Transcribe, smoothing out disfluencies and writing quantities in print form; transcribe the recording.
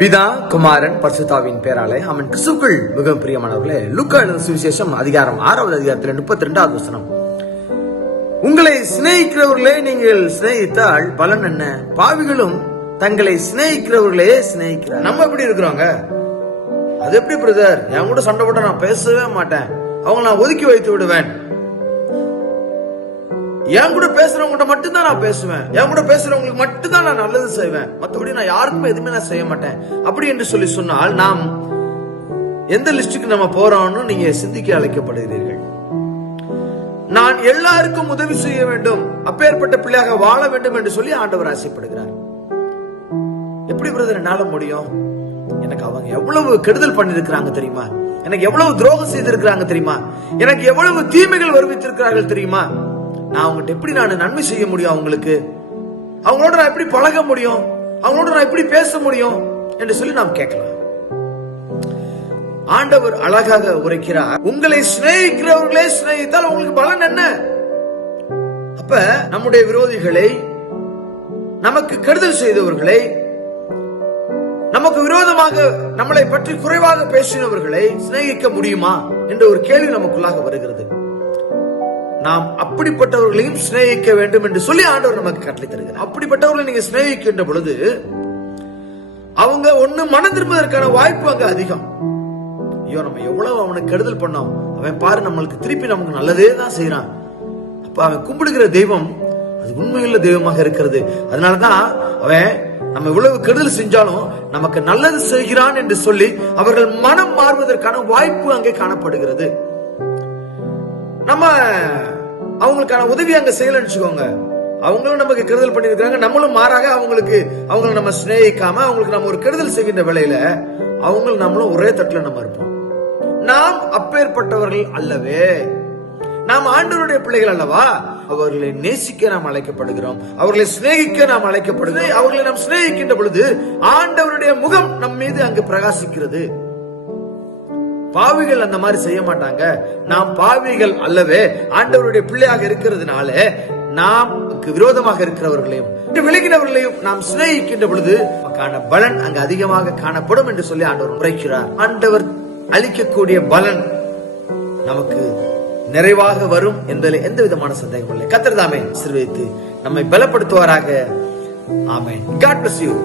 பிதா குமாரன் பரிசுத்தாவின் பேராலே அவன் கிறிஸ்துவுக்குள் மிகவும் பிரியமானவர்களே, லூக்கா எழுதின சுவிசேஷம் அதிகாரம் 6வது அதிகாரத்தில் 32வது வசனம். உங்களை சிநேகிக்கிறவர்களே நீங்கள் சிநேகித்தால் பலன் என்ன? பாவிகளும் தங்களை சிநேகிக்கிறவர்களே சிநேகிக்கிறார். நம்ம எப்படி இருக்கிறோங்க? அது எப்படி பிரதர்? என் கூட சண்டை போட்ட நான் பேசவே மாட்டேன், அவங்க நான் ஒதுக்கி வைத்து விடுவேன். என் கூட பேசுறவங்க மட்டும்தான் நான் பேசுவேன், என் கூட பேசுறவங்களுக்கு மட்டும்தான் நான் நல்லது செய்வேன், மற்றபடி நான் யாருக்குமே எதுவுமே நான் செய்ய மாட்டேன் அப்படி என்று சொல்லி சொன்னால் நாம் எந்த லிஸ்டுக்கு நம்ம போறோம்னு நீங்க சிந்திக்க அழைக்கப்படுகிறீர்கள். நான் எல்லாருக்கும் உதவி செய்ய வேண்டும், அப்பேற்பட்ட பிள்ளையாக வாழ வேண்டும் என்று சொல்லி ஆண்டவர் ஆசைப்படுகிறார். எப்படி பிரதர் என்னால முடியும்? எனக்கு அவங்க எவ்வளவு கெடுதல் பண்ணிருக்கிறாங்க தெரியுமா, எனக்கு எவ்வளவு துரோகம் செய்திருக்கிறாங்க தெரியுமா, எனக்கு எவ்வளவு தீமைகள் வருவித்திருக்கிறார்கள் தெரியுமா, நான் அவங்ககிட்ட எப்படி நான் நன்மை செய்ய முடியும், அவங்களோட நான் எப்படி பழக முடியும், அவங்களோட நான் எப்படி பேச முடியும் என்று சொல்லி நாம் கேட்கலாம். ஆண்டவர் அழகாக உரைக்கிறார், உங்களை சிநேகிக்கிறவர்களே சிநேகித்தால் உங்களுக்கு பலன் என்ன? அப்ப நம்முடைய விரோதிகளை, நமக்கு கெடுதல் செய்தவர்களை, நமக்கு விரோதமாக நம்மளை பற்றி குறைவாக பேசினவர்களை சிநேகிக்க முடியுமா என்ற ஒரு கேள்வி நமக்குள்ளாக வருகிறது. நாம் அப்படிப்பட்டவர்களையும் சிநேகிக்க வேண்டும் என்று சொல்லி ஆண்டவர் நமக்கு கட்டளை தருகிறார். அப்படிப்பட்டவர்களை நீங்க சிநேகிக்கின்ற பொழுது அவங்க ஒண்ணு மனம் திரும்புவதற்கான வாய்ப்பு அங்க அதிகம். ஐயோ, நம்ம எவ்வளவு அவனுக்கு கெடுதல் பண்ணோம், அவன் பாரு நம்மளுக்கு திருப்பி நமக்கு நல்லதே தான் செய்யறான். அப்ப அவன் கும்பிடுகிற தெய்வம் அது உண்மையுள்ள தெய்வமாக இருக்கிறது. அதனாலதான் அவன் நம்ம இவ்வளவு கெடுதல் செஞ்சாலும் நமக்கு நல்லது செய்கிறான் என்று சொல்லி அவர்கள் மனம் மாறுவதற்கான வாய்ப்பு அங்கே காணப்படுகிறது. நம்ம அவங்களுக்கான உதவி அங்க செய்யலன்னு வச்சுக்கோங்க, அவங்களும் நமக்கு கெடுதல் பண்ணிருக்காங்க, நம்மளும் மாறாக அவங்களை நம்ம சிநேகிக்காம அவங்களுக்கு நம்ம ஒரு கெடுதல் செய்கின்ற வேளையில அவங்களும் நம்மளும் ஒரே தட்டுல நம்ம இருப்போம். நாம் அப்பேற்பட்டவர்கள் அல்லவே, நாம் ஆண்டவருடைய பிள்ளைகள் அல்லவா? அவர்களை நேசிக்க நாம் அழைக்கப்படுகிறோம், அவர்களை சிநேகிக்க நாம் அழைக்கப்படுகிறோம். அவர்களை நாம் சிநேகிக்கின்ற பொழுது ஆண்டவருடைய முகம் நம் மீது அங்கு பிரகாசிக்கிறது. பாவிகள் அந்த மாதிரி செய்ய மாட்டாங்க. நாம் பாவிகள் அல்லவே, ஆண்டவருடைய பிள்ளையாக இருக்கிறதுனால நாம் விரோதமாக இருக்கிறவர்களையும் விலகினவர்களையும் நாம் சிநேகிக்கின்ற பொழுது நமக்கான பலன் அங்கு அதிகமாக காணப்படும் என்று சொல்லி ஆண்டவர் உரைக்கிறார். ஆண்டவர் அளிக்கக்கூடிய பலன் நமக்கு நிறைவாக வரும் என்பதில் எந்த விதமான சந்தேகம் இல்லை. கர்த்தர் தாமே ஆசீர்வதித்து நம்மை பலப்படுத்துவாராக. ஆமென். God bless you.